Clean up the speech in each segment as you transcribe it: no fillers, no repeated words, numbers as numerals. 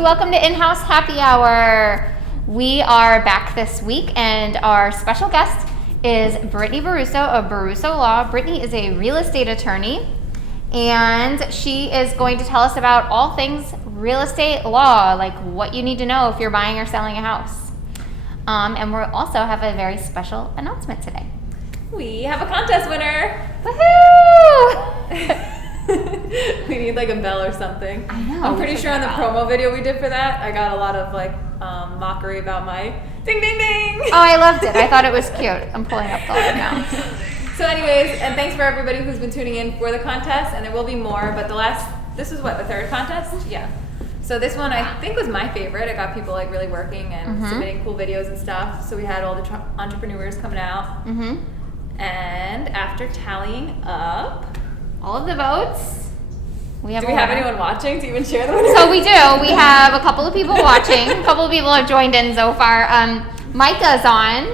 Welcome to In-House Happy Hour. We are back this week and our special guest is Brittany Borruso of Borruso Law. Brittany is a real estate attorney and she is going to tell us about all things real estate law, like what you need to know if you're buying or selling a house. And we also have a very special announcement today. We have a contest winner. Woohoo! We need like a bell or something. I know. I'm pretty sure on the promo video we did for that, I got a lot of like mockery about my ding ding ding. Oh, I loved it. I thought it was cute. I'm pulling up the log now. So anyways, and thanks for everybody who's been tuning in for the contest, and there will be more, but this is what, the third contest? Yeah. So this one I think was my favorite. It got people like really working and submitting cool videos and stuff. So we had all the entrepreneurs coming out. And after tallying up all of the votes, do we have anyone watching to even share the winner? So we do. We have a couple of people watching. A couple of people have joined in so far. Micah's on,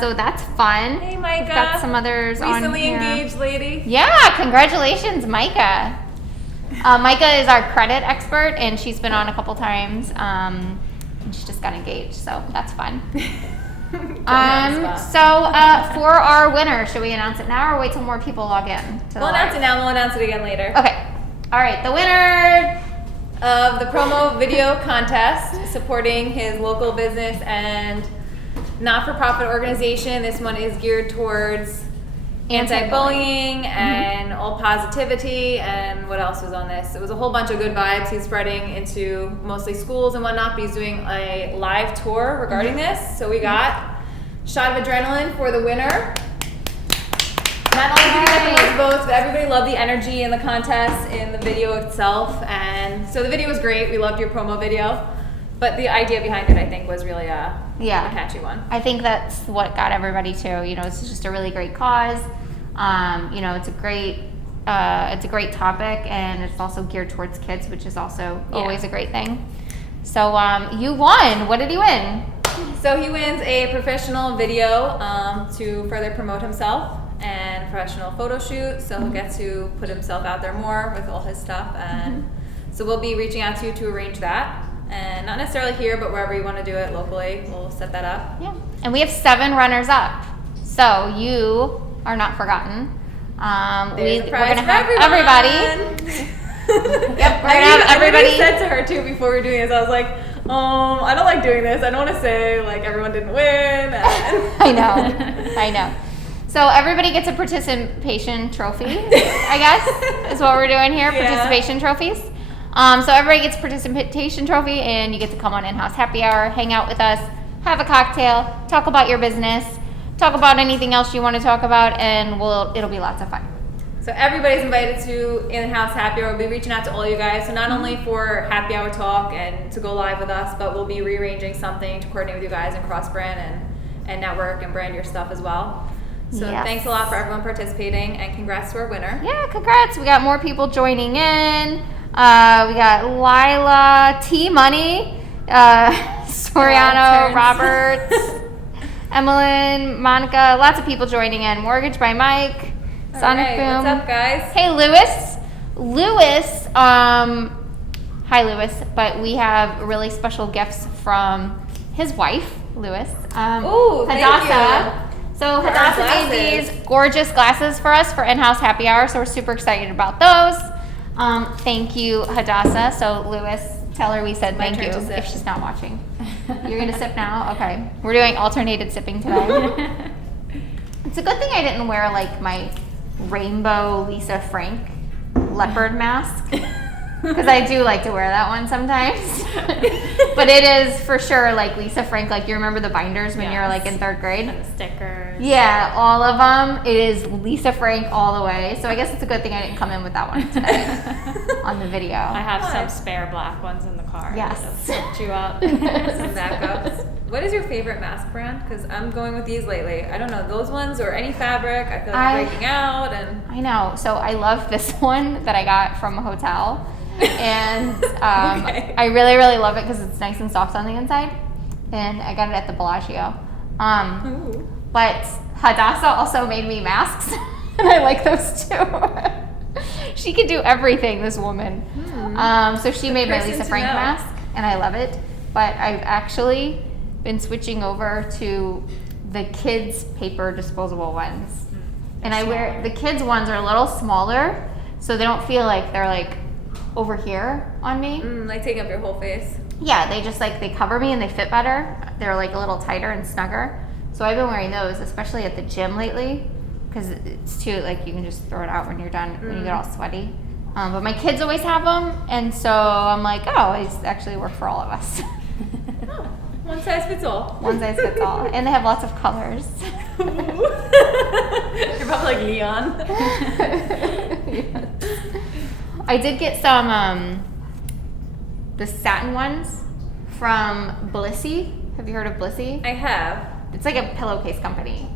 so that's fun. Hey, Micah. We've got some others on here. Recently engaged lady. Yeah, congratulations, Micah. Micah is our credit expert, and she's been on a couple times. And she just got engaged, so that's fun. For our winner, should we announce it now or wait till more people log in? We'll announce it now. We'll announce it again later. Okay. All right. The winner of the promo video contest supporting his local business and not-for-profit organization. This one is geared towards anti-bullying and all positivity. And what else was on this? It was a whole bunch of good vibes he's spreading into mostly schools and whatnot. But he's doing a live tour regarding this. So we got shot of adrenaline for the winner. Not only did he get the most votes, but everybody loved the energy in the contest, in the video itself. And so the video was great. We loved your promo video. But the idea behind it, I think, was really a catchy one. I think that's what got everybody to. You know, it's just a really great cause. It's a great topic, and it's also geared towards kids, which is also always a great thing. So you won. What did he win? So he wins a professional video to further promote himself and a professional photo shoot. So he'll get to put himself out there more with all his stuff. And so we'll be reaching out to you to arrange that. And not necessarily here, but wherever you want to do it locally, we'll set that up. Yeah. And we have 7 runners up. So you are not forgotten. We're going to have everybody. We're going to have everybody. I said to her too before we were doing this, I was like, I don't like doing this. I don't want to say like everyone didn't win. I know. So everybody gets a participation trophy, I guess, is what we're doing here, participation trophies. So everybody gets a participation trophy, and you get to come on In-House Happy Hour, hang out with us, have a cocktail, talk about your business, talk about anything else you want to talk about, and it'll be lots of fun. So everybody's invited to In-House Happy Hour. We'll be reaching out to all you guys. So not only for happy hour talk and to go live with us, but we'll be rearranging something to coordinate with you guys and cross-brand and network and brand your stuff as well. So thanks a lot for everyone participating, and congrats to our winner. Yeah, congrats. We got more people joining in. We got Lila, T-Money, Soriano, Roberts, Emmeline, Monica, lots of people joining in. Mortgage by Mike, Sonic Boom. What's up, guys? Hey, Lewis, hi, Lewis, but we have really special gifts from his wife, Lewis. Hadassah. So Hadassah made these gorgeous glasses for us for In-House Happy Hour, so we're super excited about those. Thank you, Hadassah. So Lewis, tell her we said thank you if she's not watching. You're going to sip now? Okay. We're doing alternated sipping today. It's a good thing I didn't wear like my rainbow Lisa Frank leopard mask. because I do like to wear that one sometimes. But it is for sure like Lisa Frank. Like you remember the binders when you were like in 3rd grade? And the stickers. Yeah, all of them. It is Lisa Frank all the way. So I guess it's a good thing I didn't come in with that one today on the video. I have some spare black ones in the car. Yes. To lift you up. Some backups. What is your favorite mask brand? Because I'm going with these lately. I don't know, those ones or any fabric. I feel like breaking out. And I know. So I love this one that I got from a hotel. And Okay. I really, really love it because it's nice and soft on the inside. And I got it at the Bellagio. Ooh. But Hadassah also made me masks. And I like those too. She can do everything, this woman. So she made my person Lisa to Frank know. mask. And I love it. But I've actually been switching over to the kids' paper disposable ones. And I wear, the kids' ones are a little smaller. So they don't feel like they're like over here on me. Like taking up your whole face. Yeah, they just like, they cover me and they fit better. They're like a little tighter and snugger. So I've been wearing those, especially at the gym lately, because it's too, like you can just throw it out when you're done, when you get all sweaty. But my kids always have them, and so I'm like, oh, it's actually work for all of us. One size fits all. One size fits all. And they have lots of colors. You're probably like Leon. Yes. I did get some, the satin ones from Blissy. Have you heard of Blissy? I have. It's like a pillowcase company.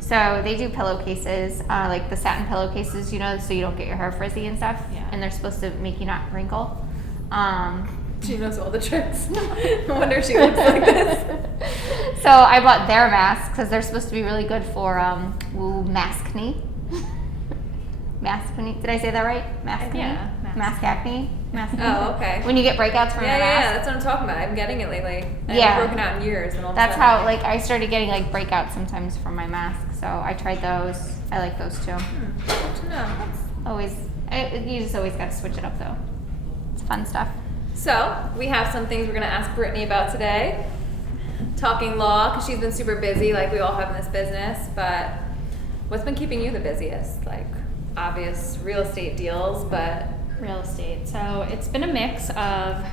So they do pillowcases, like the satin pillowcases, you know, so you don't get your hair frizzy and stuff. Yeah. And they're supposed to make you not wrinkle. She knows all the tricks. No wonder she looks like this. So I bought their masks because they're supposed to be really good for maskne. Maskne. Did I say that right? Maskne? Yeah. Mask acne? Maskne. Oh, okay. When you get breakouts from Yeah, your mask. that's what I'm talking about. I'm getting it lately. I Yeah. haven't broken out in years. And all of a That's sudden- how, like, I started getting, like, breakouts sometimes from my mask. So I tried those. I like those, too. Good to know. Always, you just always got to switch it up, though. It's fun stuff. So, we have some things we're going to ask Brittany about today. Talking law, because she's been super busy, like we all have in this business. But what's been keeping you the busiest? Like, obvious real estate deals, but... Real estate. So it's been a mix of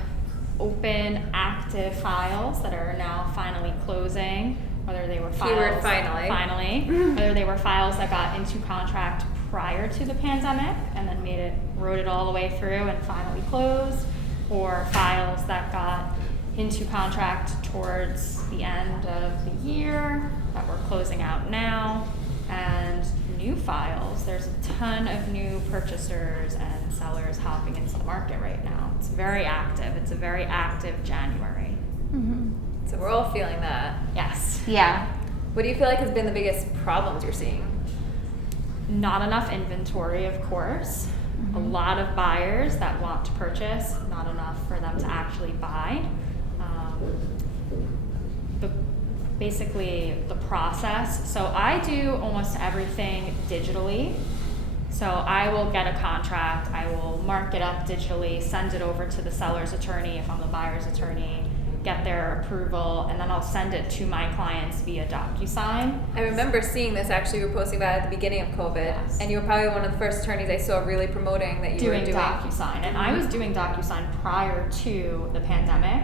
open, active files that are now finally closing, whether they were files... Keyword finally. Finally. Whether they were files that got into contract prior to the pandemic and then wrote it all the way through and finally closed, or files that got into contract towards the end of the year that we're closing out now, and new files. There's a ton of new purchasers and sellers hopping into the market right now. It's very active. It's a very active January. So we're all feeling that. Yes. Yeah. What do you feel like has been the biggest problems you're seeing? Not enough inventory, of course. A lot of buyers that want to purchase, not enough for them to actually buy. Basically the process. So I do almost everything digitally. So I will get a contract, I will mark it up digitally, send it over to the seller's attorney if I'm the buyer's attorney, get their approval, and then I'll send it to my clients via DocuSign. I remember seeing this, actually, you were posting about it at the beginning of COVID, Yes. and you were probably one of the first attorneys I saw really promoting that you were doing DocuSign. And I was doing DocuSign prior to the pandemic,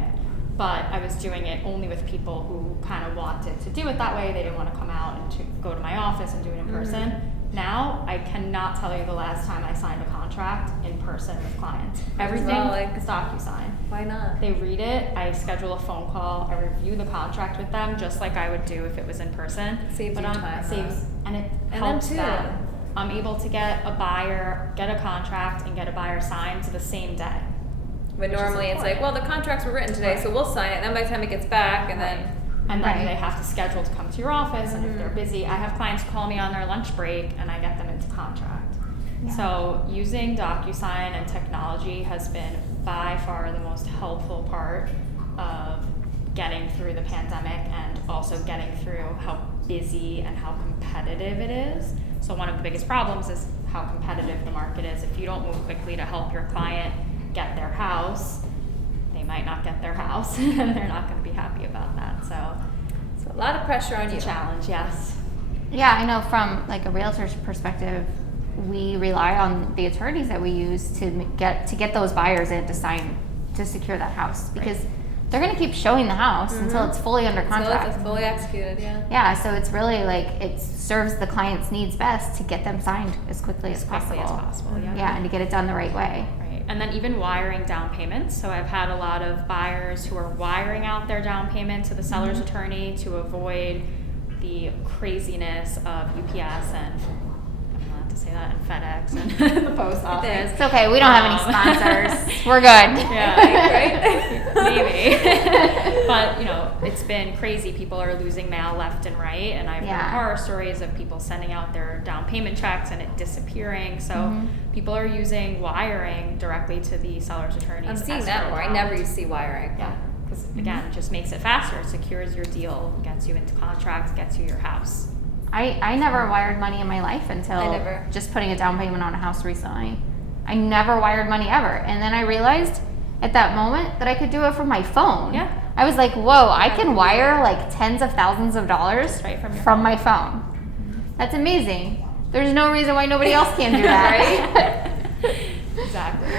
but I was doing it only with people who kind of wanted to do it that way. They didn't want to come out and to go to my office and do it in person. Now, I cannot tell you the last time I signed a contract in person with clients. Everything is DocuSign. Why not? They read it, I schedule a phone call, I review the contract with them just like I would do if it was in person. Saves you time, And it And helps them too. them. I'm able to get a buyer, get a contract, and get a buyer signed the same day. But Which is normally it's like, important. well, the contracts were written today, so we'll sign it, and then by the time it gets back, and then... And then Right. they have to schedule to come to your office, and if they're busy, I have clients call me on their lunch break, and I get them into contract. Yeah. So using DocuSign and technology has been by far the most helpful part of getting through the pandemic and also getting through how busy and how competitive it is. So one of the biggest problems is how competitive the market is. If you don't move quickly to help your client get their house, they might not get their house and they're not going to be happy about that. So So a lot of pressure on you. it's a challenge, yes. Yeah, I know from like a realtor's perspective, we rely on the attorneys that we use to get those buyers in to sign to secure that house, because they're going to keep showing the house until it's fully under contract. Until it's fully executed, yeah. Yeah, so it's really like it serves the client's needs best to get them signed as quickly as possible. Yeah, and to get it done the right way. Right, and then even wiring down payments. So I've had a lot of buyers who are wiring out their down payment to the seller's attorney to avoid the craziness of UPS and, I'm allowed to say that, and FedEx and the post office. It's okay, we don't have any sponsors. We're good. Yeah, right? Maybe. But, you know, it's been crazy. People are losing mail left and right, and I've heard horror stories of people sending out their down payment checks and it disappearing. So people are using wiring directly to the seller's attorney. I'm seeing that more. I never used to see wiring. Yeah. Because again, it just makes it faster. It secures your deal, gets you into contracts, gets you your house. I never wired money in my life until just putting a down payment on a house recently. I never wired money ever. And then I realized at that moment that I could do it from my phone. Yeah. I was like, whoa, I can wire like tens of thousands of dollars right from my phone. That's amazing. There's no reason why nobody else can do that. Right? Exactly.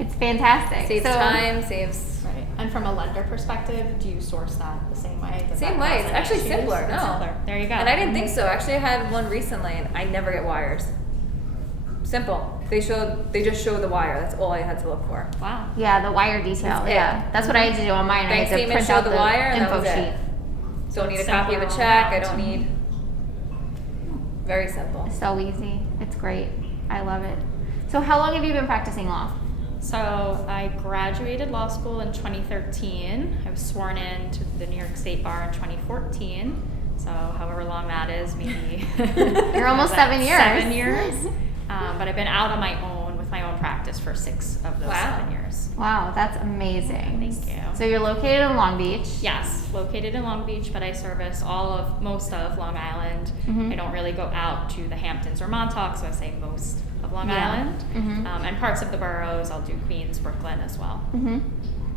It's fantastic. Saves time, saves... Right. And from a lender perspective, do you source that the same way? Same way. It's actually simpler. It's no. simpler. There you go. And I didn't think so. Actually, I had one recently, and I never get wires. Simple. They just show the wire. That's all I had to look for. Wow. Yeah, the wire detail. That's what I had to do on mine. Bank I had to statement print showed out the the wire, and info that was sheet. it. Don't need a copy of a Simpler check. all I around. don't need... Very simple. So easy. It's great. I love it. So how long have you been practicing law? So I graduated law school in 2013. I was sworn in to the New York State Bar in 2014. So however long that is, maybe... You're almost 7 years. 7 years. But I've been out on my own with my own practice for 6 of those 7 years. Wow, that's amazing. Thank you. So you're located in Long Beach. Yes, located in Long Beach, but I service most of Long Island. I don't really go out to the Hamptons or Montauk, so I say most of Long Island. And parts of the boroughs. I'll do Queens, Brooklyn as well.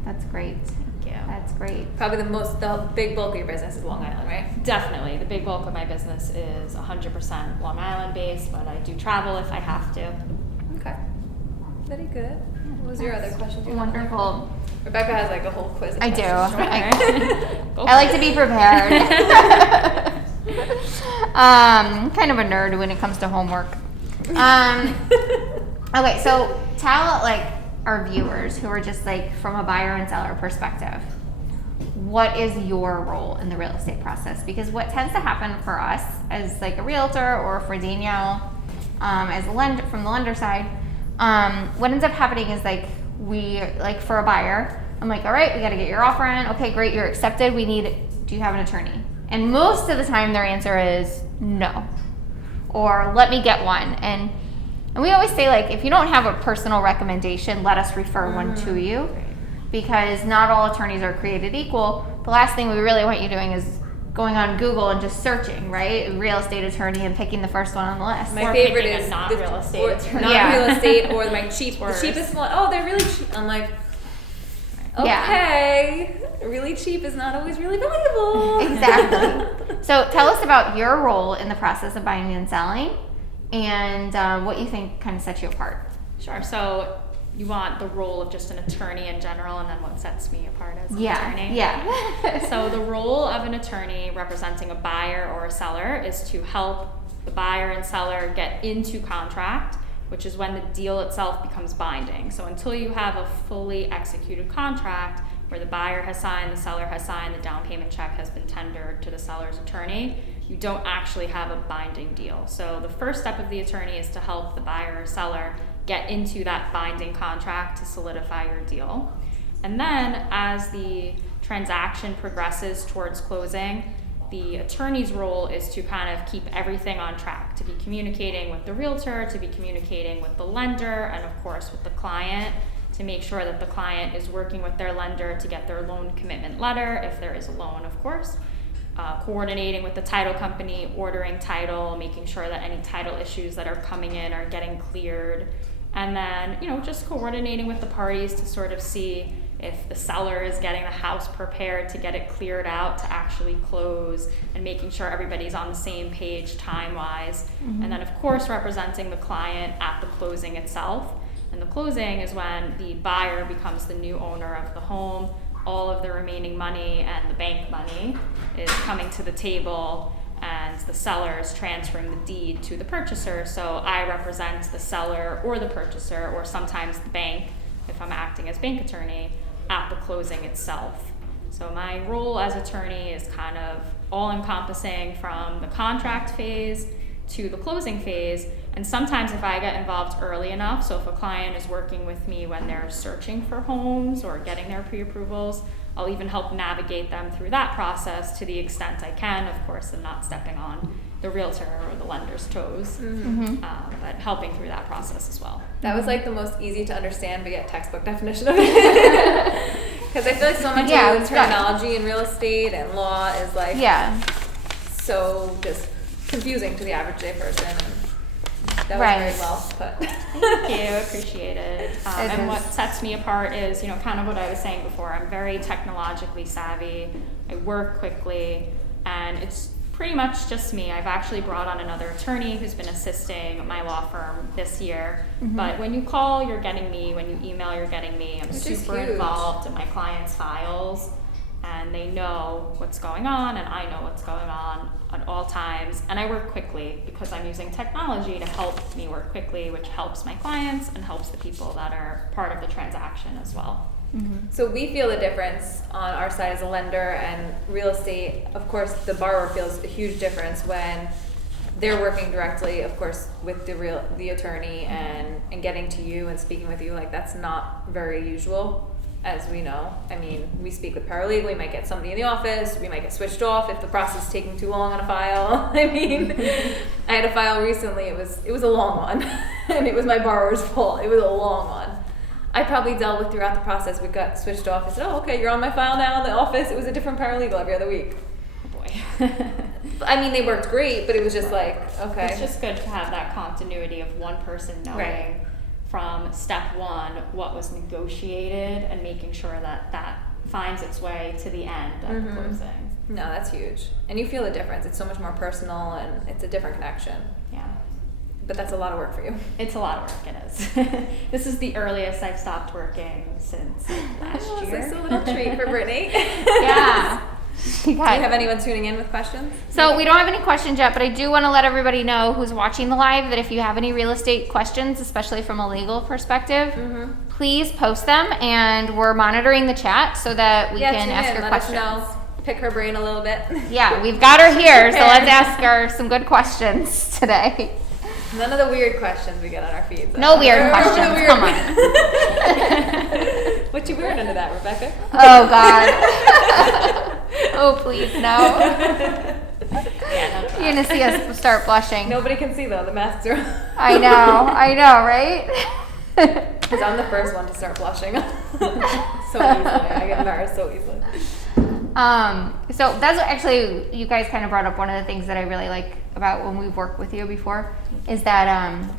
That's great. Thank you. That's great. Probably the big bulk of your business is Long Island, right? Definitely. The big bulk of my business is 100% Long Island based, but I do travel if I have to. Okay. Very good. What was your other question? Wonderful. Rebecca has like a whole quiz. Of I do. questions. I like to be prepared. Kind of a nerd when it comes to homework. Okay, so tell like our viewers who are just like from a buyer and seller perspective, what is your role in the real estate process? Because what tends to happen for us as like a realtor or for Danielle as a lender from the lender side, what ends up happening is like we like for a buyer, I'm like, all right, we got to get your offer in. Okay, great, you're accepted. Do you have an attorney? And most of the time their answer is no, or let me get one. And we always say like, if you don't have a personal recommendation, let us refer one to you, because not all attorneys are created equal. The last thing we really want you doing is going on Google and just searching, right? Real estate attorney and picking the first one on the list. My favorite is not real estate attorney. Not real estate or my the cheapest one. Oh, they're really cheap. I'm like, okay, really cheap is not always really valuable. Exactly. So tell us about your role in the process of buying and selling, and what you think kind of sets you apart. Sure. So you want the role of just an attorney in general, and then what sets me apart as an attorney? Yeah. So the role of an attorney representing a buyer or a seller is to help the buyer and seller get into contract, which is when the deal itself becomes binding. So until you have a fully executed contract where the buyer has signed, the seller has signed, the down payment check has been tendered to the seller's attorney, you don't actually have a binding deal. So the first step of the attorney is to help the buyer or seller get into that binding contract to solidify your deal. And then as the transaction progresses towards closing, the attorney's role is to kind of keep everything on track, to be communicating with the realtor, to be communicating with the lender, and of course with the client, to make sure that the client is working with their lender to get their loan commitment letter, if there is a loan, of course, coordinating with the title company, ordering title, making sure that any title issues that are coming in are getting cleared, and then, just coordinating with the parties to sort of see if the seller is getting the house prepared to get it cleared out to actually close, and making sure everybody's on the same page time-wise. And then, of course, representing the client at the closing itself. And the closing is when the buyer becomes the new owner of the home. All of the remaining money and the bank money is coming to the table, and the seller is transferring the deed to the purchaser. So I represent the seller or the purchaser, or sometimes the bank if I'm acting as bank attorney, at the closing itself. So my role as attorney is kind of all-encompassing from the contract phase to the closing phase. And sometimes if I get involved early enough, so if a client is working with me when they're searching for homes or getting their pre-approvals, I'll even help navigate them through that process to the extent I can, of course, and not stepping on the realtor or the lender's toes, but helping through that process as well. That was like the most easy to understand but yet textbook definition of it. Because I feel like so much of the terminology in real estate and law is like so just confusing to the average day person. That was very well put. Thank you, appreciate it. And what sets me apart is, you know, kind of what I was saying before. I'm very technologically savvy. I work quickly, and it's pretty much just me. I've actually brought on another attorney who's been assisting my law firm this year. But when you call, you're getting me. When you email, you're getting me. I'm super involved in my clients' files, and they know what's going on, and I know what's going on at all times. And I work quickly because I'm using technology to help me work quickly, which helps my clients and helps the people that are part of the transaction as well. So we feel the difference on our side as a lender, and real estate, of course, the borrower feels a huge difference when they're working directly, of course, with the attorney and getting to you and speaking with you. Like, that's not very usual, as we know. I mean, we speak with paralegal, we might get somebody in the office, we might get switched off if the process is taking too long on a file. I mean, I had a file recently, it was a long one, and it was my borrower's fault. It was a long one. I probably dealt with throughout the process. We got switched off. I said, oh, okay, you're on my file now in the office. It was a different paralegal every other week. Oh boy. I mean, they worked great, but it was just like, okay. It's just good to have that continuity of one person knowing from step one what was negotiated and making sure that that finds its way to the end at the closing. No, that's huge. And you feel the difference. It's so much more personal, and it's a different connection. Yeah. But that's a lot of work for you. It's a lot of work, it is. This is the earliest I've stopped working since last year. It's a little treat for Brittany. Yeah. Do you have anyone tuning in with questions? So we don't have any questions yet, but I do want to let everybody know who's watching the live that if you have any real estate questions, especially from a legal perspective, please post them, and we're monitoring the chat so that we can ask her questions. Let us know. Pick her brain a little bit. Yeah, we've got her here, so let's ask her some good questions today. None of the weird questions we get on our feeds. No weird questions. Come on. What you wearing under that, Rebecca? Oh God. Oh please no. You're gonna see us start blushing. Nobody can see though. The masks are on. I know, right? Because I'm the first one to start blushing. So easily. I get embarrassed so easily. So that's actually, you guys kind of brought up one of the things that I really like about when we've worked with you before, is that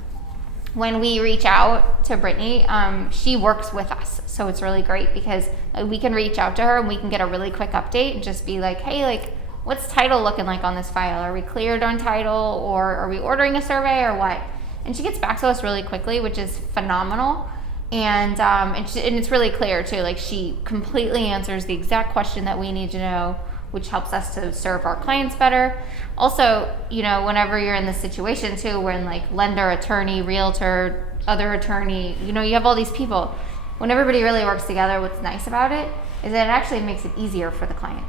when we reach out to Brittany, she works with us. So it's really great because we can reach out to her and we can get a really quick update and just be like, hey, like, what's title looking like on this file? Are we cleared on title, or are we ordering a survey, or what? And she gets back to us really quickly, which is phenomenal. And it's really clear too. Like, she completely answers the exact question that we need to know, which helps us to serve our clients better. Also, you know, whenever you're in this situation too, when like lender, attorney, realtor, other attorney, you know, you have all these people. When everybody really works together, what's nice about it is that it actually makes it easier for the client,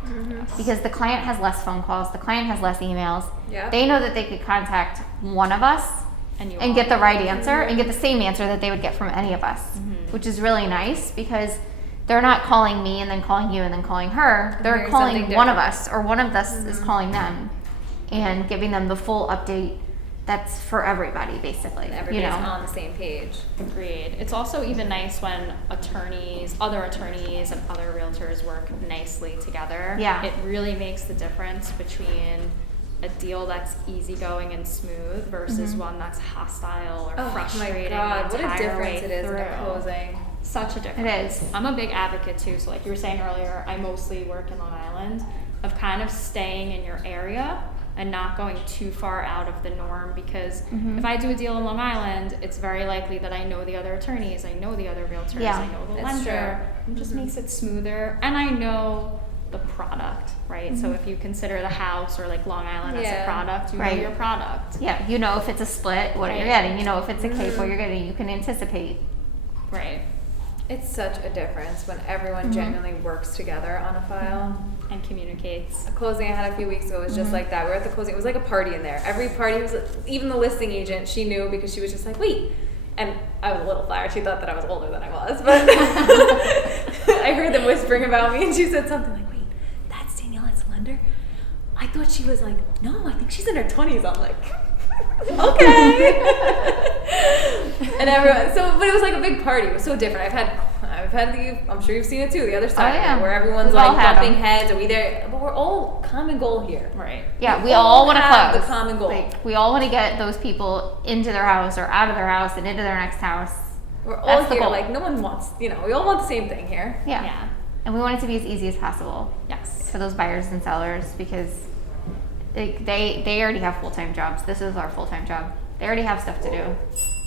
because the client has less phone calls, the client has less emails. Yeah. They know that they could contact one of us and get the right answer and get the same answer that they would get from any of us, which is really nice, because they're not calling me and then calling you and then calling her. They're calling one of us, or one of us is calling them and giving them the full update that's for everybody, basically. And everybody's on the same page. Agreed. It's also even nice when other attorneys and other realtors work nicely together. Yeah. It really makes the difference between a deal that's easygoing and smooth versus one that's hostile or frustrating. Oh my God, what a the entire difference way it is in through. closing. Such a difference. It is. I'm a big advocate too, so like you were saying earlier, I mostly work in Long Island, of kind of staying in your area and not going too far out of the norm, because if I do a deal in Long Island, it's very likely that I know the other attorneys, I know the other realtors, I know the lender. It just makes it smoother, and I know the product, right? So if you consider the house or like Long Island as a product, you know your product. Yeah, you know if it's a split, what you're getting. You know if it's a cape, what you're getting. You can anticipate. Right. It's such a difference when everyone genuinely works together on a file. And communicates. A closing I had a few weeks ago was just like that. We were at the closing. It was like a party in there. Every party was, even the listing agent, she knew, because she was just like, wait. And I was a little flattered. She thought that I was older than I was. But I heard them whispering about me, and she said something like, wait, that's Danielle's lender? I thought she was like, no, I think she's in her 20s. I'm like, okay. And everyone, but it was like a big party. It was so different. I've had I'm sure you've seen it too, the other side of it, where everyone's like bumping heads. Are we there? But we're all common goal here. Right. Yeah, we all want to have close. the common goal. Like, we all want to get those people into their house or out of their house and into their next house. We're all here, like, no one wants, we all want the same thing here. Yeah. And we want it to be as easy as possible. Yes. For those buyers and sellers, because they already have full-time jobs. This is our full-time job. They already have stuff to do.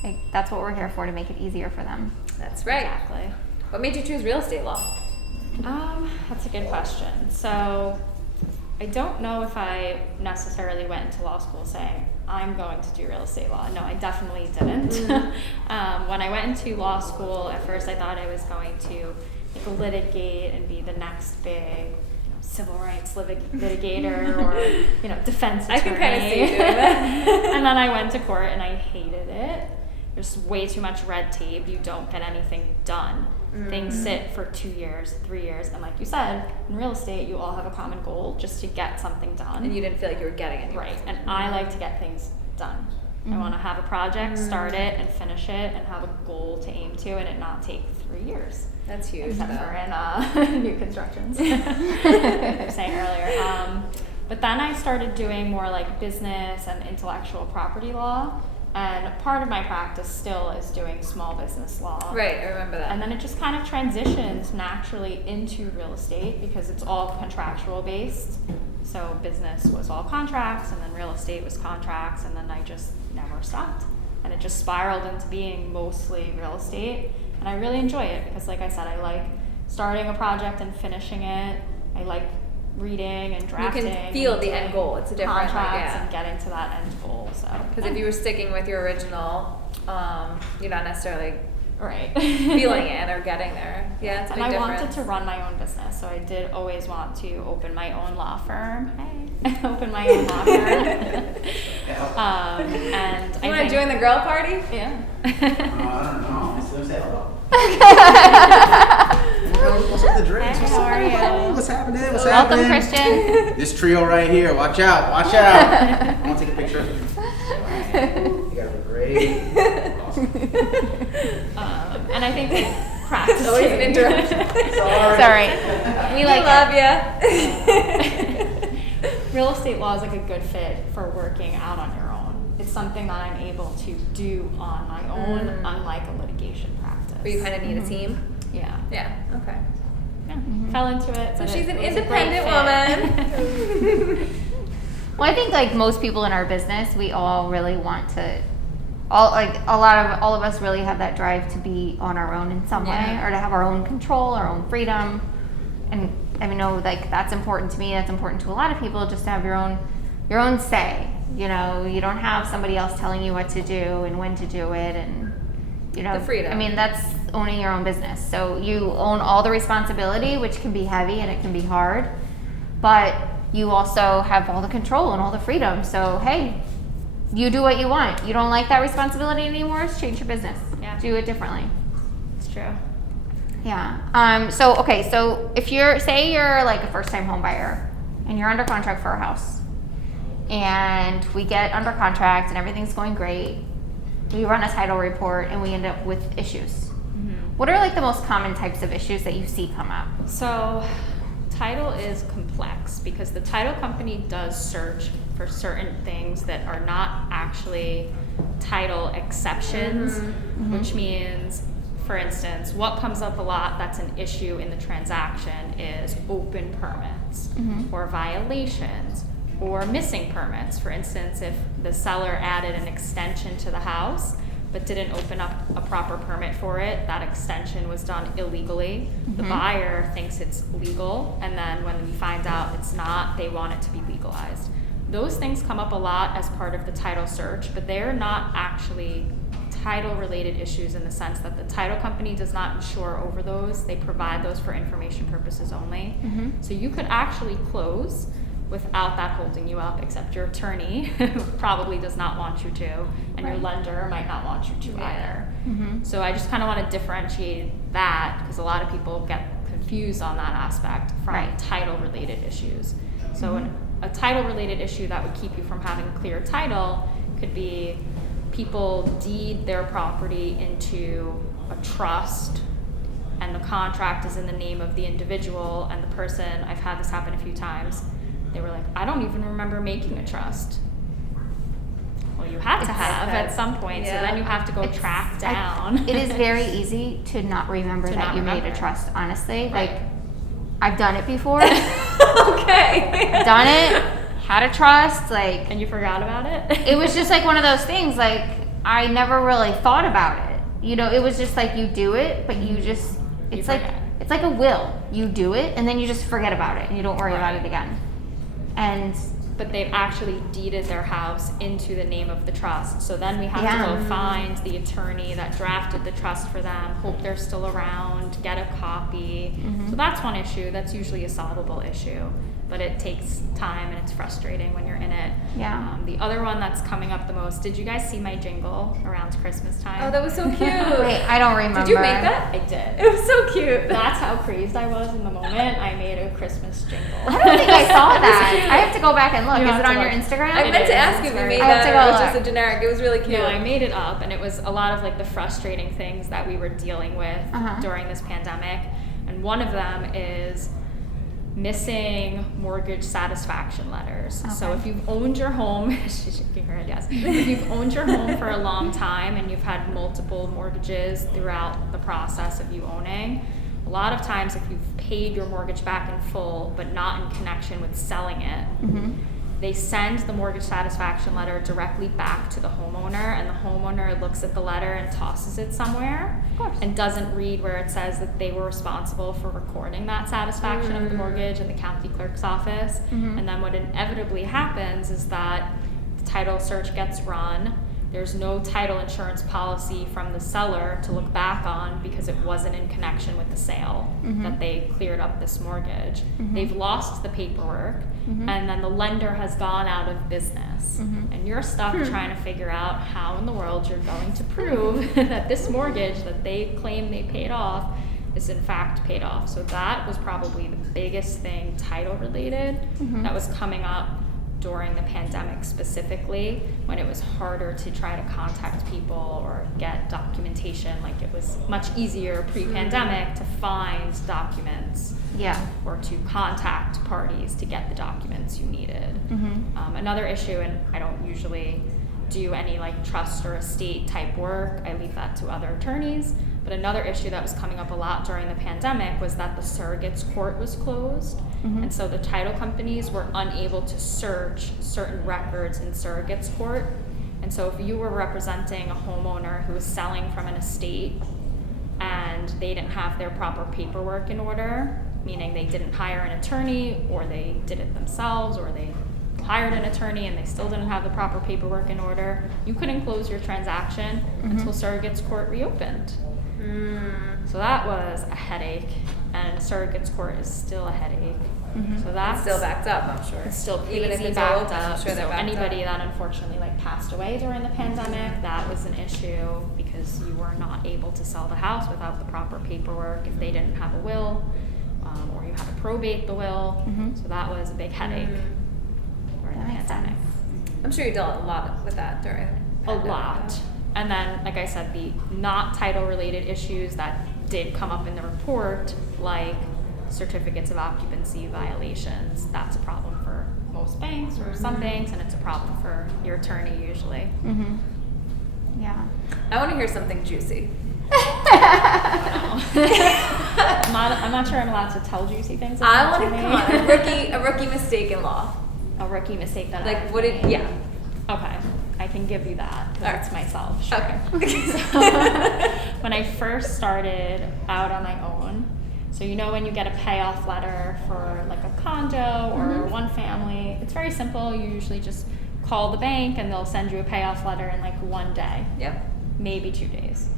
Like, that's what we're here for, to make it easier for them. That's right. Exactly. What made you choose real estate law? That's a good question. So I don't know if I necessarily went into law school saying, I'm going to do real estate law. No, I definitely didn't. When I went into law school, at first I thought I was going to litigate and be the next big civil rights litigator or defense attorney. I can kind of see you doing that. And then I went to court and I hated it. There's way too much red tape. You don't get anything done. Things sit for 2 years, 3 years, and like you said, in real estate, you all have a common goal just to get something done. And you didn't feel like you were getting anywhere. Right, and I like to get things done. I want to have a project, start it, and finish it, and have a goal to aim to, and it not take 3 years. That's huge. Except for in new constructions, like I was saying earlier. But then I started doing more like business and intellectual property law. And part of my practice still is doing small business law. Right, I remember that. And then it just kind of transitioned naturally into real estate because it's all contractual based. So business was all contracts, and then real estate was contracts, and then I just never stopped. And it just spiraled into being mostly real estate. And I really enjoy it because, like I said, I like starting a project and finishing it. I like reading and drafting. You can feel the end goal. It's a different contracts and getting to that end goal. So because if you were sticking with your original, you're not necessarily feeling it or getting there. Yeah, it's a big and I difference. wanted to run my own business, so I did always want to open my own law firm. Open my own law firm. And you want to join the girl party? Yeah. I don't know. So say hello. What's up with the drinks? Hi, how are you? What's happening? Welcome, Christian. This trio right here. Watch out. Watch out. I want to take a picture of you. You guys are great. Awesome. And I think they practice. Always an interruption. Sorry. We love you. Real estate law is like a good fit for working out on your own. It's something that I'm able to do on my own, unlike a litigation practice. But you kind of need a team. Yeah. Yeah. Okay. Yeah. Fell into it. So but she's an it was a independent great woman. Well, I think like most people in our business, we all really want to. All of us really have that drive to be on our own in some way, or to have our own control, our own freedom. And I mean, like that's important to me. That's important to a lot of people, just to have your own say. You don't have somebody else telling you what to do and when to do it, and the freedom. I mean, that's owning your own business. So you own all the responsibility, which can be heavy and it can be hard, but you also have all the control and all the freedom. So hey, you do what you want. You don't like that responsibility anymore, change your business. Yeah. Do it differently. It's true. Yeah. So if you're like a first-time home buyer and you're under contract for a house, and we get under contract and everything's going great, we run a title report and we end up with issues. What are like the most common types of issues that you see come up? So title is complex because the title company does search for certain things that are not actually title exceptions, which means, for instance, what comes up a lot that's an issue in the transaction is open permits or violations or missing permits. For instance, if the seller added an extension to the house but didn't open up a proper permit for it, that extension was done illegally. The buyer thinks it's legal, and then when we find out it's not, they want it to be legalized. Those things come up a lot as part of the title search, but they're not actually title-related issues in the sense that the title company does not insure over those. They provide those for information purposes only. So you could actually close without that holding you up, except your attorney probably does not want you to, and your lender might not want you to either. So I just kind of want to differentiate that, because a lot of people get confused on that aspect from title-related issues. So a title-related issue that would keep you from having a clear title could be people deed their property into a trust, and the contract is in the name of the individual, and the person, I've had this happen a few times, they were like, I don't even remember making a trust. Well, you had to have at some point, so then you have to go track down. It is very easy to not remember that you made a trust, honestly. Like, I've done it before. Okay. Done it, had a trust, like. And you forgot about it? It was just like one of those things, like, I never really thought about it. You know, it was just like you do it, but you just, it's like a will. You do it, and then you just forget about it, and you don't worry about it again. But they've actually deeded their house into the name of the trust. So then we have to go find the attorney that drafted the trust for them, hope they're still around, get a copy. So that's one issue. That's usually a solvable issue. But it takes time, and it's frustrating when you're in it. The other one that's coming up the most, did you guys see my jingle around Christmas time? Oh, that was so cute. Wait, I don't remember. Did you make that? I did. It was so cute. That's how crazed I was in the moment. I made a Christmas jingle. I don't think I saw that. I have to go back and look. You Is have it to on your look. Instagram? I meant to ask if you made that, or it was just a generic. It was really cute. No, I made it up, and it was a lot of like the frustrating things that we were dealing with during this pandemic. And one of them is missing mortgage satisfaction letters. So if you've owned your home, she's shaking her head, yes. If you've owned your home for a long time and you've had multiple mortgages throughout the process of you owning, a lot of times if you've paid your mortgage back in full but not in connection with selling it, they send the mortgage satisfaction letter directly back to the homeowner, and the homeowner looks at the letter and tosses it somewhere and doesn't read where it says that they were responsible for recording that satisfaction of the mortgage in the county clerk's office. And then what inevitably happens is that the title search gets run. There's no title insurance policy from the seller to look back on because it wasn't in connection with the sale that they cleared up this mortgage. They've lost the paperwork, and then the lender has gone out of business. And you're stuck trying to figure out how in the world you're going to prove that this mortgage that they claim they paid off is in fact paid off. So that was probably the biggest thing title related that was coming up during the pandemic, specifically when it was harder to try to contact people or get documentation. Like, it was much easier pre-pandemic to find documents or to contact parties to get the documents you needed. Another issue, and I don't usually do any like trust or estate type work, I leave that to other attorneys, but another issue that was coming up a lot during the pandemic was that the surrogates court was closed. And so the title companies were unable to search certain records in surrogates court. And so if you were representing a homeowner who was selling from an estate and they didn't have their proper paperwork in order, meaning they didn't hire an attorney, or they did it themselves, or they hired an attorney and they still didn't have the proper paperwork in order, you couldn't close your transaction until surrogates court reopened. So that was a headache, and surrogates court is still a headache. So that's still backed up, I'm sure. It's still Even if crazy it's backed old, up. I'm sure they're So backed anybody up. that unfortunately like passed away during the pandemic, that was an issue because you were not able to sell the house without the proper paperwork if they didn't have a will, or you had to probate the will. So that was a big headache during the pandemic. I'm sure you dealt a lot with that during the A pandemic, lot. though. And then, like I said, the not title related issues that did come up in the report, like certificates of occupancy violations, that's a problem for most banks or some banks, and it's a problem for your attorney usually. Mm-hmm. Yeah. I want to hear something juicy. I'm not sure I'm allowed to tell juicy things. I want to come on a rookie mistake in law. A rookie mistake that I Like what did yeah. Okay, I can give you that because it's myself. Sure. Okay. So, when I first started out on my own, so you know when you get a payoff letter for like a condo or one family, it's very simple. You usually just call the bank and they'll send you a payoff letter in like one day. Yep. Maybe 2 days.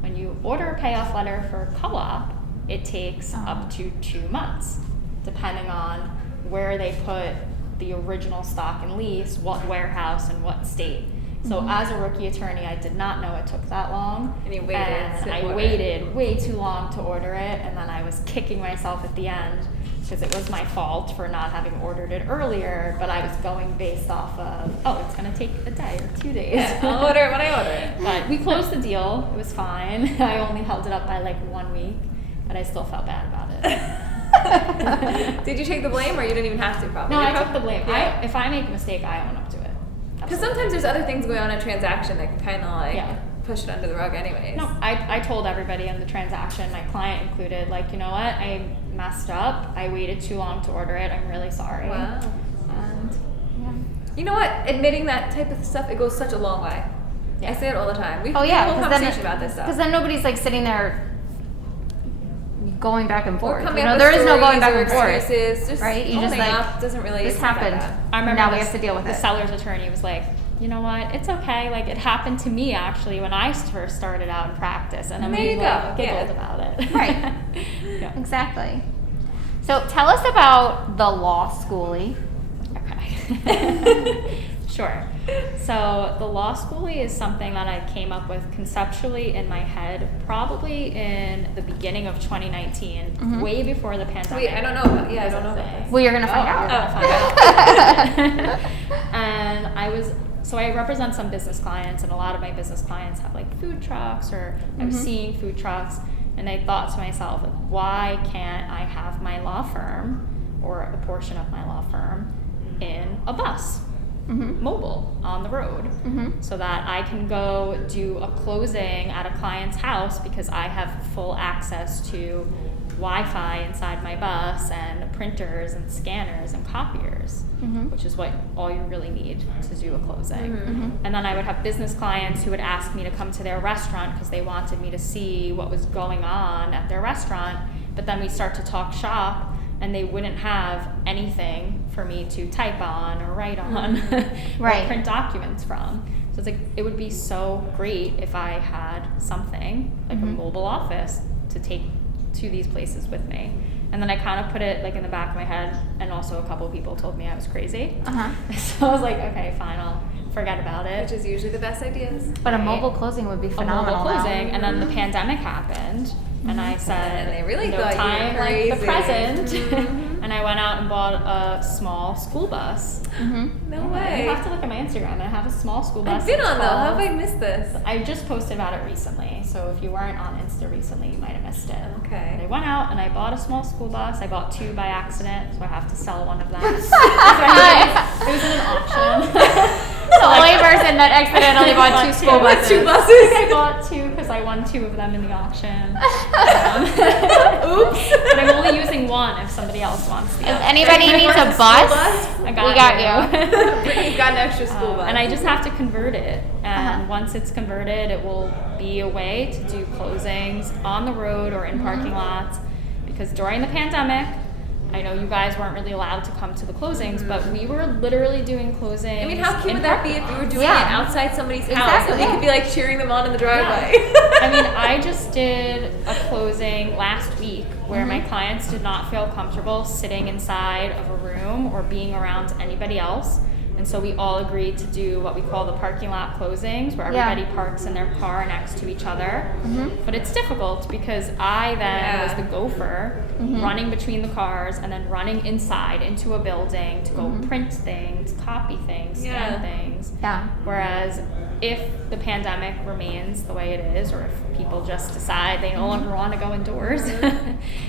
When you order a payoff letter for a co-op, it takes up to 2 months, depending on where they put the original stock and lease, what warehouse and what state. So as a rookie attorney, I did not know it took that long. And you waited. And I waited way too long to order it, and then I was kicking myself at the end because it was my fault for not having ordered it earlier, but I was going based off of, it's going to take a day or 2 days. Yeah, I'll order it when I order it. But we closed the deal. It was fine. I only held it up by like 1 week, but I still felt bad about it. Did you take the blame, or you didn't even have to? Probably. No, I took the blame. Yeah. If I make a mistake, I own up to it. Because sometimes there's other things going on in a transaction that can kind of like push it under the rug anyways. No, I told everybody in the transaction, my client included, like, you know what, I messed up. I waited too long to order it. I'm really sorry. Wow. And you know what? Admitting that type of stuff, it goes such a long way. Yeah. I say it all the time. We've Oh had a yeah, whole conversation about this stuff. Because then nobody's like sitting there going back and Or forth. coming You know, up there with is no going stories back or and forth. excuses, just right? You just owning like up doesn't really. this it's not that happened. bad. I remember now we have to deal with the it. seller's attorney was like, you know what, it's okay. Like, it happened to me actually when I first started out in practice, and then There we you like, go. giggled Yeah. about it. Right. Yeah. Exactly. So tell us about the law schoolie. Okay. Sure. So the law schoolie is something that I came up with conceptually in my head probably in the beginning of 2019, way before the pandemic. Wait, I don't know about. Yeah, I don't know about this. Well, you're gonna find You're out. gonna find out. And I represent some business clients, and a lot of my business clients have like food trucks, or I was seeing food trucks, and I thought to myself, like, why can't I have my law firm or a portion of my law firm in a bus, mobile, on the road, so that I can go do a closing at a client's house because I have full access to Wi-Fi inside my bus and printers and scanners and copiers, which is what all you really need to do a closing. And then I would have business clients who would ask me to come to their restaurant because they wanted me to see what was going on at their restaurant, but then we start to talk shop and they wouldn't have anything for me to type on or write on Right. or print documents from. So it's like, it would be so great if I had something like a mobile office to take to these places with me. And then I kind of put it like in the back of my head, and also a couple people told me I was crazy. So I was like, okay, fine, I'll forget about it. Which is usually the best ideas. But a Right. mobile closing would be A phenomenal. mobile closing, now. and then the pandemic happened, and I said, And they really no thought you were time like the crazy. present. And I went out and bought a small school bus. No You way. have to look at my Instagram. I have a small school bus. I've been It's on though. How have called- I missed this? I just posted about it recently, so if you weren't on Insta recently, you might have missed it. Okay. But I went out and I bought a small school bus. I bought 2 by accident, so I have to sell one of them. It was in an auction. The only person that accidentally bought 2 school buses. 2 buses. I bought 2 because I won 2 of them in the auction. Oops. But I'm only using 1 if somebody else wants the If other. anybody needs a bus, I we got you. Brittany's got an extra school bus. And I just have to convert it. And once it's converted, it will be a way to do closings on the road or in parking lots. Because during the pandemic, I know you guys weren't really allowed to come to the closings, but we were literally doing closings. I mean, how cute in would that be parking if you were lots. doing Yeah. it outside somebody's house Exactly. and we could be like cheering them on in the driveway? I mean, I just did a closing last week where my clients did not feel comfortable sitting inside of a room or being around anybody else. And so we all agreed to do what we call the parking lot closings, where Yeah. everybody parks in their car next to each other. But it's difficult because I then was the gopher running between the cars and then running inside into a building to go print things, copy things, scan Yeah. things. Yeah. Whereas if the pandemic remains the way it is, or if people just decide they no longer want to go indoors, you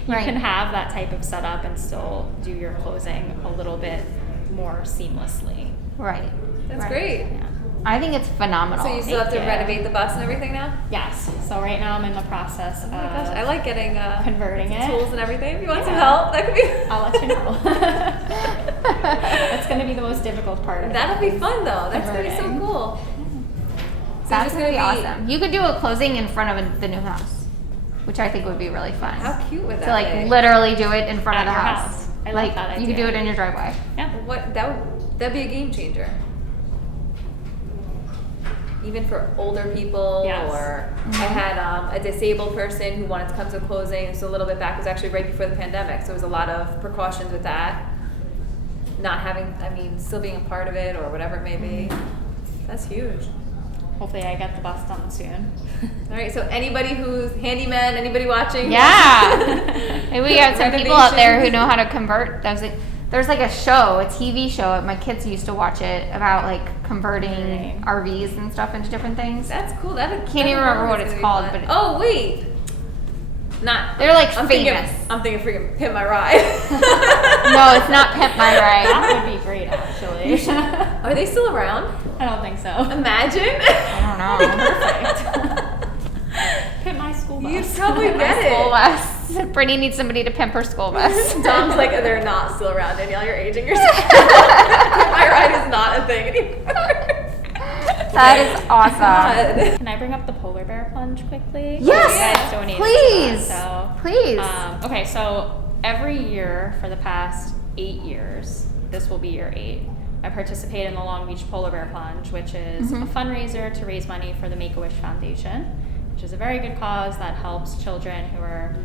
Right. can have that type of setup and still do your closing a little bit more seamlessly. Right. That's Right. great. Yeah. I think it's phenomenal. So you still have to Thank you. renovate the bus and everything now? Yes. So right now I'm in the process Oh of my gosh, I like getting converting it. tools and everything. If you want some Yeah. help, that could be. I'll let you know. That's going to be the most difficult part of it. That'll be fun though. That's gonna be so Converting. cool. So That's it's just gonna be awesome. You could do a closing in front of the new house, which I think would be really fun. How cute would that To like be? literally do it in front At of the your house. house. I love Like that you could do idea. it in your driveway. Yeah. That'd be a game changer. Even for older people, Yes. or I had a disabled person who wanted to come to a closing. So a little bit back, it was actually right before the pandemic. So there was a lot of precautions with that. Not having, still being a part of it or whatever it may be. That's huge. Hopefully I get the bus done soon. All right, so anybody who's handyman, anybody watching? Yeah. Maybe we got some people out there who Renovation. know how to convert. There's like a show, a TV show. My kids used to watch it about like converting RVs and stuff into different things. That's cool. Can't even remember what it's called, but oh wait, not. They're like I'm famous. I'm thinking freaking Pimp My Ride. No, it's not Pimp My Ride. That would be great, actually. Are they still around? I don't think so. Imagine. I don't know. Perfect. Pimp my school bus. You probably My get school it. bus. Brittany needs somebody to pimp her school bus. Dom's like, they're not still around, Danielle. You're aging yourself. Pimp My Ride is not a thing anymore. That is awesome. God. Can I bring up the polar bear plunge quickly? Yes, You guys donated please. to that, Please. okay, so every year for the past 8 years, this will be year 8, I participate in the Long Beach Polar Bear Plunge, which is a fundraiser to raise money for the Make-A-Wish Foundation, which is a very good cause that helps children who are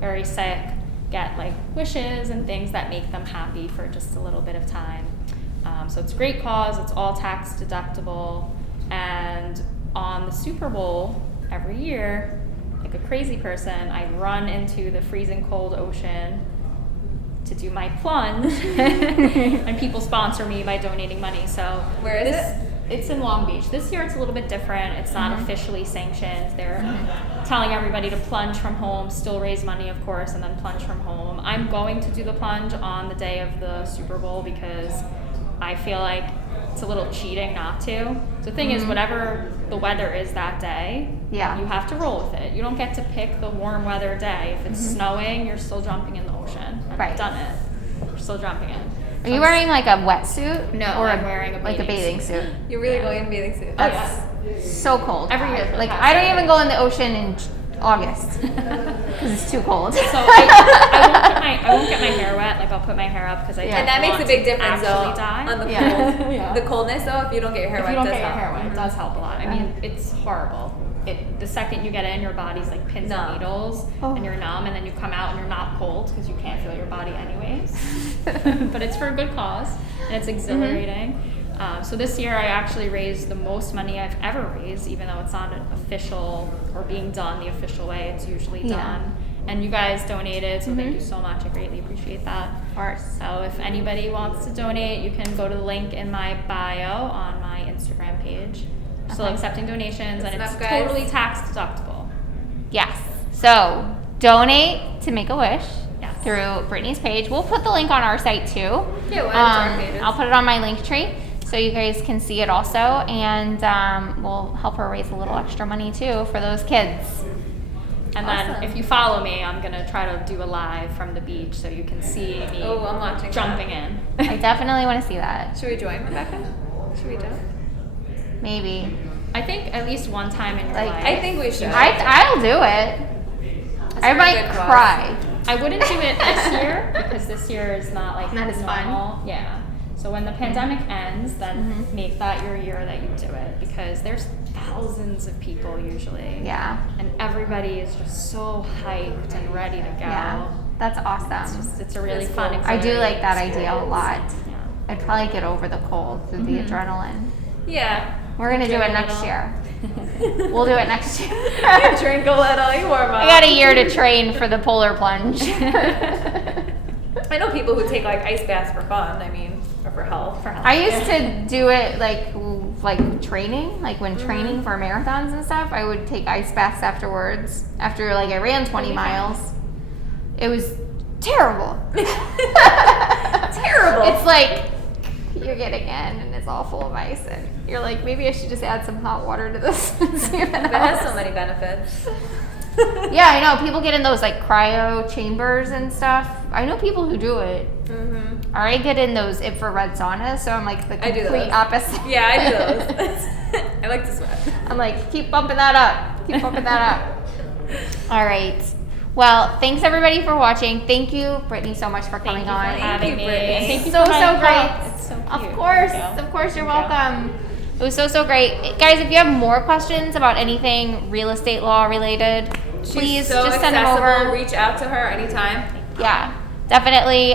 very sick get like wishes and things that make them happy for just a little bit of time. So it's a great cause, it's all tax deductible, and on the Super Bowl every year, like a crazy person, I run into the freezing cold ocean to do my plunge, and people sponsor me by donating money. So Where is it? It's in Long Beach. This year it's a little bit different. It's not officially sanctioned. They're telling everybody to plunge from home, still raise money, of course, and then plunge from home. I'm going to do the plunge on the day of the Super Bowl because I feel like it's a little cheating not to. So the thing is, whatever the weather is that day, Yeah. you have to roll with it. You don't get to pick the warm weather day. If it's snowing, you're still jumping in the ocean. And Right. I've done it. You're still jumping in. Are you wearing like a wetsuit? No, or I'm wearing a like a bathing bathing suit. You're really Yeah. going in a bathing suit. That's so cold. Every year for the Like past I don't 8 even years. go in the ocean in August because it's too cold. So I won't get my hair wet. Like I'll put my hair up because I Yeah. don't And that makes a want big to difference though actually die. on the cold. Yeah. Yeah. The coldness though, if you don't get your hair If wet, you don't does get your help. hair wet, it does help a lot. I mean, it's horrible. The second you get in, your body's like pins Numb. and needles, Oh. and you're numb, and then you come out and you're not cold because you can't feel your body anyways. But it's for a good cause, and it's exhilarating. So this year, I actually raised the most money I've ever raised, even though it's not an official or being done the official way. It's usually Yeah. done. And you guys donated, so thank you so much. I greatly appreciate that. Of course. So if anybody wants to donate, you can go to the link in my bio on my Instagram page. Still Okay. accepting donations, and Listen it's up, guys. totally tax deductible. Yes. So donate to Make-A-Wish Yes. through Brittany's page. We'll put the link on our site too. Yeah, we'll add it to our pages. I'll put it on my link tree so you guys can see it also, and we'll help her raise a little extra money too for those kids. And Awesome. then if you follow me, I'm gonna try to do a live from the beach so you can see me Oh, I'm watching jumping in. I definitely want to see that. Should we join, Rebecca? Should we jump? Maybe. I think at least one time in your Like, life. I think we should. I'll do it. That's I for a might good cause. cry. I wouldn't do it this year because this year is not like Not as fun. normal. Yeah. So when the pandemic ends, then make that your year that you do it because there's thousands of people usually. Yeah. And everybody is just so hyped and ready to go. Yeah. That's awesome. It's a really That's fun cool. I do like exhilarating that idea a experience. lot. Yeah. I'd probably get over the cold through the adrenaline. Yeah. We're gonna do Drink it a next little. year. We'll do it next year. Drink a little, you warm up. I got a year to train for the polar plunge. I know people who take like ice baths for fun. I mean, or for health. For health. I used to do it like training, like when training for marathons and stuff. I would take ice baths afterwards. After like I ran 20 miles, it was terrible. Terrible. It's like you're getting in and it's all full of ice, and you're like, maybe I should just add some hot water to this and see if it That has so many benefits. Yeah, I know. People get in those like cryo chambers and stuff. I know people who do it. Mm-hmm. Or I get in those infrared saunas, so I'm like the complete opposite. Yeah, I do those. I like to sweat. I'm like, keep bumping that up. Keep bumping that up. All right. Well, thanks everybody for watching. Thank you, Brittany, so much for coming on. Having me. Brittany. And thank you So for my great. cup. It's so cute. Of course, you're welcome. It was so great. Guys, if you have more questions about anything real estate law related, please so just send them accessible. over. Reach out to her anytime. Yeah, definitely.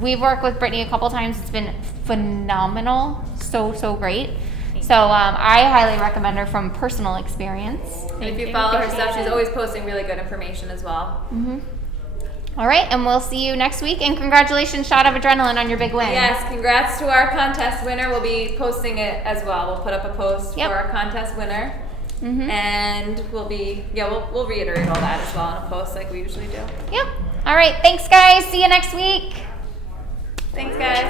We've worked with Brittany a couple times. It's been phenomenal. So great. So I highly recommend her from personal experience. And if you follow her stuff, she's always posting really good information as well. Mm-hmm. All right, and we'll see you next week. And congratulations, Shot of Adrenaline, on your big win. Yes, congrats to our contest winner. We'll be posting it as well. We'll put up a post for our contest winner. Mm-hmm. And we'll reiterate all that as well in a post like we usually do. Yep. All right, thanks guys. See you next week. Thanks guys.